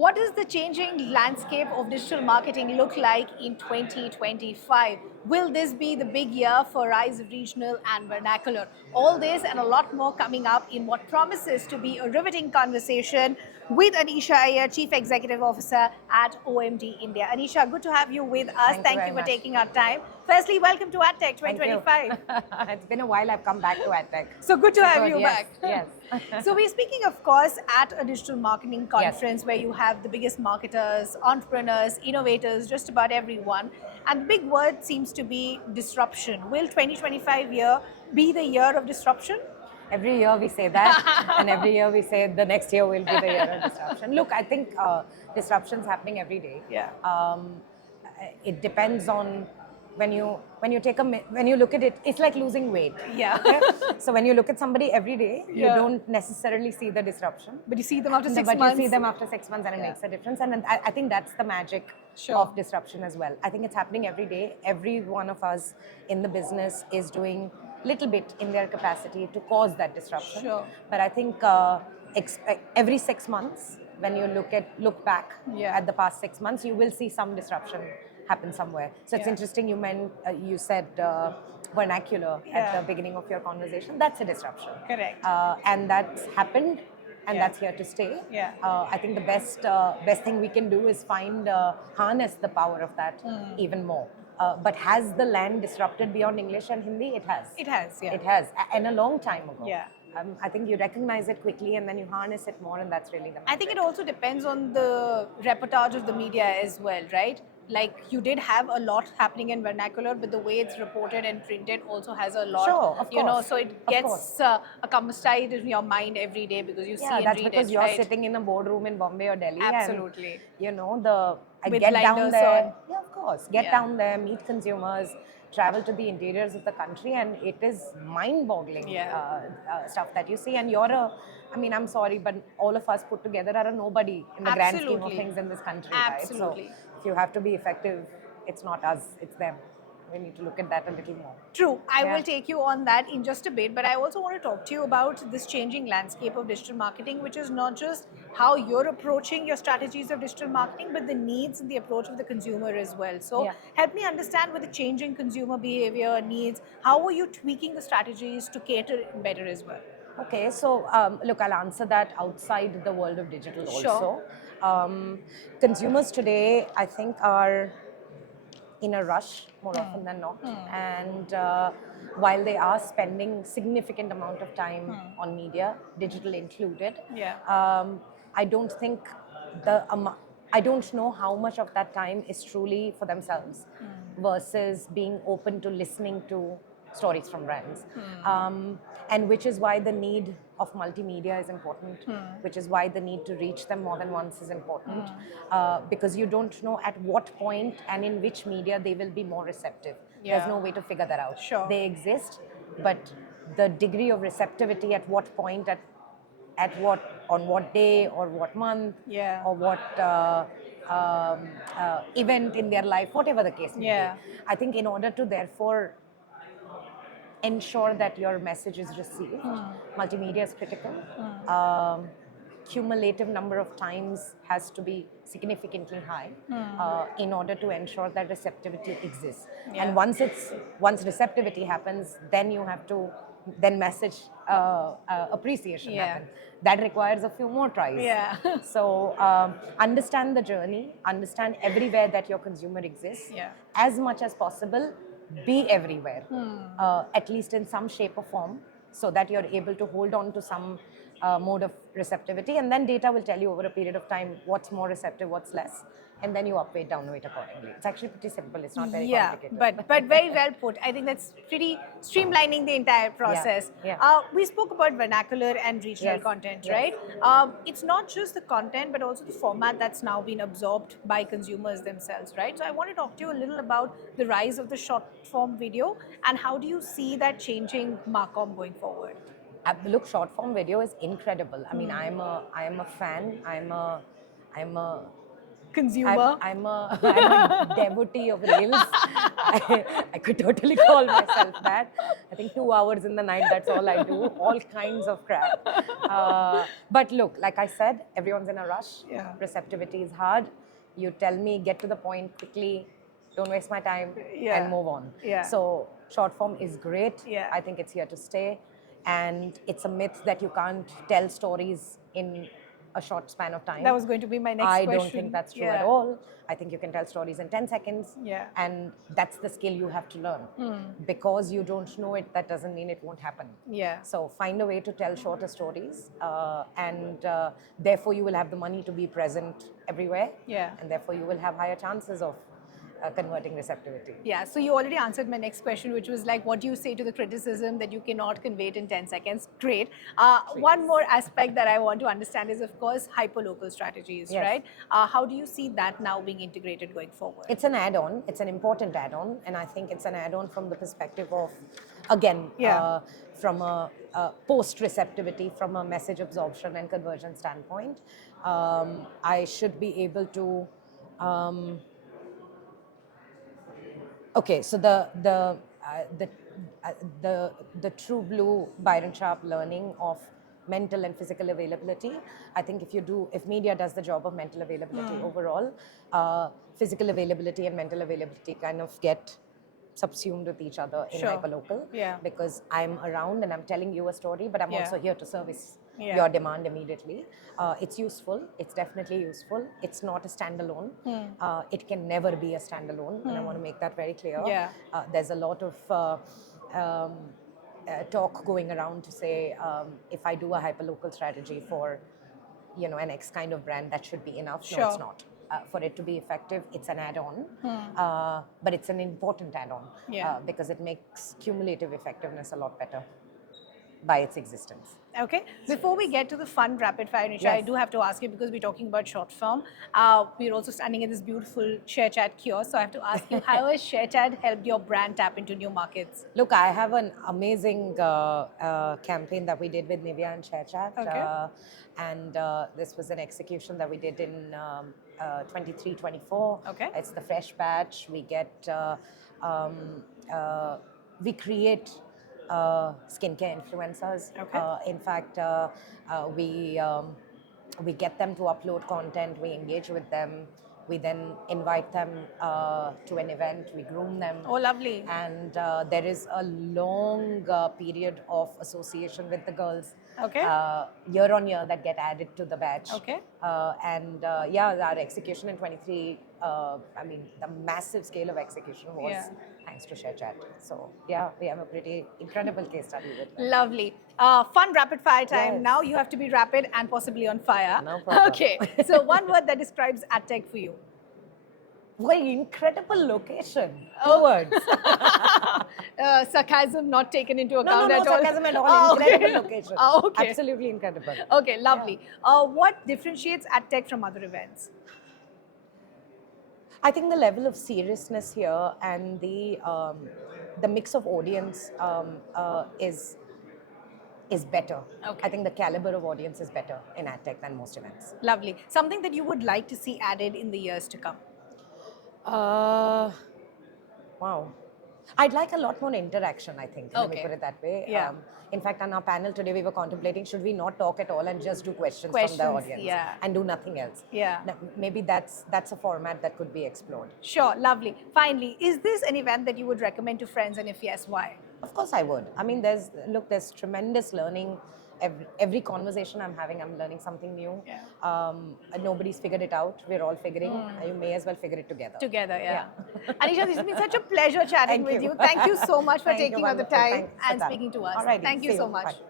What does the changing landscape of digital marketing look like in 2025? Will this be the big year for rise of regional and vernacular? All this and a lot more coming up in what promises to be a riveting conversation with Anisha Iyer, Chief Executive Officer at OMD India. Anisha, good to have you with us. Thank you Thank very you for much. taking our time. Firstly, welcome to AdTech Thank you. 2025. It's been a while I've come back to AdTech. So good to have Good, you yes, back. yes. So we're speaking, of course, at a digital marketing Yes. conference where you have the biggest marketers, entrepreneurs, innovators, just about everyone. And the big word seems to be disruption. Will 2025 year be the year of disruption? Every year we say that, and every year we say the next year will be the year of disruption. Look, I think disruption's happening every day. Yeah. It depends on when you take when you look at it, it's like losing weight. Yeah. Okay? So when you look at somebody every day, you Yeah. don't necessarily see the disruption. But you see them after 6 But months. you see them after 6 months and it Yeah. makes a difference. And I think that's the magic Sure. of disruption as well. I think it's happening every day. Every one of us in the business is doing little bit in their capacity to cause that disruption. Sure. But I think every 6 months, when you look back Yeah. at the past 6 months, you will see some disruption happen somewhere. So it's Yeah. interesting you said vernacular Yeah. at the beginning of your conversation. That's a disruption. Correct. And that's happened, and Yeah. that's here to stay. Yeah. I think the best thing we can do is harness the power of that even more. But has the land disrupted beyond English and Hindi? It has. It has, yeah. It has, and a long time ago. Yeah. I think you recognize it quickly, and then you harness it more, and that's really the magic. I think it also depends on the reportage of the media as well, right? Like you did have a lot happening in vernacular, but the way it's reported and printed also has a lot. Sure, of You know, course, so it of gets course. accumulated in your mind every day because you see Yeah, and that's read because it, you're right? sitting in a boardroom in Bombay or Delhi. Absolutely. And, I With get down blinders there. on. Yeah, of course. Get Yeah. down there, meet consumers, travel to the interiors of the country, and it is mind-boggling Yeah. stuff that you see. And I'm sorry, but all of us put together are a nobody in the grand scheme of Absolutely. things in this country, Absolutely. right? So if you have to be effective, it's not us, it's them. We need to look at that a little more. True. I Yeah. will take you on that in just a bit, but I also want to talk to you about this changing landscape of digital marketing, which is not just how you're approaching your strategies of digital marketing, but the needs and the approach of the consumer as well. So, Yeah. help me understand with the changing consumer behavior, needs, how are you tweaking the strategies to cater better as well? Okay, so look, I'll answer that outside the world of digital Sure. also. Consumers today, I think, are in a rush more often than not. And while they are spending significant amount of time on media, digital included, Yeah. I don't think I don't know how much of that time is truly for themselves versus being open to listening to stories from brands. And which is why the need of multimedia is important, which is why the need to reach them more than once is important, because you don't know at what point and in which media they will be more receptive. Yeah. There's no way to figure that out. Sure. They exist, but the degree of receptivity at what point, on what day or what month, Yeah. or what event in their life, whatever the case may Yeah. be. I think in order to therefore ensure that your message is received, multimedia is critical. Cumulative number of times has to be significantly high in order to ensure that receptivity exists. Yeah. And once receptivity happens, then you have to message appreciation Yeah. happen. That requires a few more tries. Yeah. So understand the journey, understand everywhere that your consumer exists. Yeah. As much as possible, be everywhere, at least in some shape or form, so that you're able to hold on to some mode of receptivity, and then data will tell you over a period of time what's more receptive, what's less, and then you upweight, downweight accordingly. It's actually pretty simple. It's not very complicated. But very well put. I think that's pretty streamlining the entire process. Yeah. We spoke about vernacular and regional Yes, content, yes. right? It's not just the content, but also the format that's now been absorbed by consumers themselves, right? So I want to talk to you a little about the rise of the short form video and how do you see that changing Marcom going forward? Look, short form video is incredible. I mean, I am a fan. I'm a consumer? I'm a devotee of reels. I could totally call myself that. I think 2 hours in the night, that's all I do. All kinds of crap. But look, like I said, everyone's in a rush. Yeah. Receptivity is hard. You tell me, get to the point quickly. Don't waste my time Yeah. and move on. Yeah. So short form is great. Yeah. I think it's here to stay. And it's a myth that you can't tell stories in a short span of time. That was going to be my next I question. don't think that's true Yeah. at all. I think you can tell stories in 10 seconds. Yeah. And that's the skill you have to learn. Because you don't know it, that doesn't mean it won't happen. Yeah. So find a way to tell shorter stories. And therefore, you will have the money to be present everywhere. Yeah. And therefore, you will have higher chances of converting receptivity. Yeah, so you already answered my next question, which was like, what do you say to the criticism that you cannot convey it in 10 seconds? Great. One more aspect that I want to understand is, of course, hyperlocal strategies, Yes. right? How do you see that now being integrated going forward? It's an add-on. It's an important add-on, and I think it's an add-on from the perspective of, again, from a post-receptivity, from a message absorption and conversion standpoint. I should be able to. Okay, so the true blue Byron Sharp learning of mental and physical availability. I think if media does the job of mental availability overall, physical availability and mental availability kind of get subsumed with each other in Sure. hyperlocal. Yeah. Because I'm around and I'm telling you a story, but I'm Yeah. also here to service Yeah. your demand immediately. It's useful. It's definitely useful. It's not a standalone. It can never be a standalone, and I want to make that very clear. Yeah. There's a lot of talk going around to say if I do a hyperlocal strategy for an X kind of brand, that should be enough. Sure. No, it's not. For it to be effective, it's an add-on, but it's an important add-on because it makes cumulative effectiveness a lot better by its existence. Okay. Before we get to the fun rapid fire, Anisha, I Yes. do have to ask you, because we're talking about short form. We're also standing in this beautiful ShareChat kiosk, so I have to ask you, how has ShareChat helped your brand tap into new markets? Look, I have an amazing campaign that we did with Nivea and ShareChat. Okay. And this was an execution that we did in 23-24. Okay. It's the fresh batch. We get, we create skincare influencers. Okay. In fact, we get them to upload content, we engage with them, we then invite them to an event, we groom them. Oh, lovely. And there is a long period of association with the girls. Okay. Year on year that get added to the batch. Okay. Our execution in 23, I mean, the massive scale of execution was thanks to ShareChat. So yeah, we have a pretty incredible case study with them. Lovely. Fun rapid fire time. Yes. Now you have to be rapid and possibly on fire. No problem. Okay. So one word that describes AdTech for you. What an incredible location. 2 words. Sarcasm not taken into account No at all. sarcasm at all. Oh, okay. Incredible location. Oh, okay. Absolutely incredible. Okay, lovely. What differentiates AdTech from other events? I think the level of seriousness here and the mix of audience is better. Okay. I think the caliber of audience is better in AdTech than most events. Lovely. Something that you would like to see added in the years to come? Wow. I'd like a lot more interaction, I think. Let me Okay. put it that way. Yeah. In fact, on our panel today, we were contemplating, should we not talk at all and just do questions from Questions, the audience yeah. and do nothing else? Yeah. Now, maybe that's a format that could be explored. Sure, lovely. Finally, is this an event that you would recommend to friends, and if yes, why? Of course I would. I mean, there's tremendous learning. Every conversation I'm having, I'm learning something new. Yeah. Nobody's figured it out. We're all figuring. You may as well figure it together. Together, yeah. Anisha, this has been such a pleasure chatting Thank with you. you. Thank you so much for Thank you, taking out the wonderful. time Thanks for and that. speaking to us. Alrighty, Thank you see so you. much. Bye.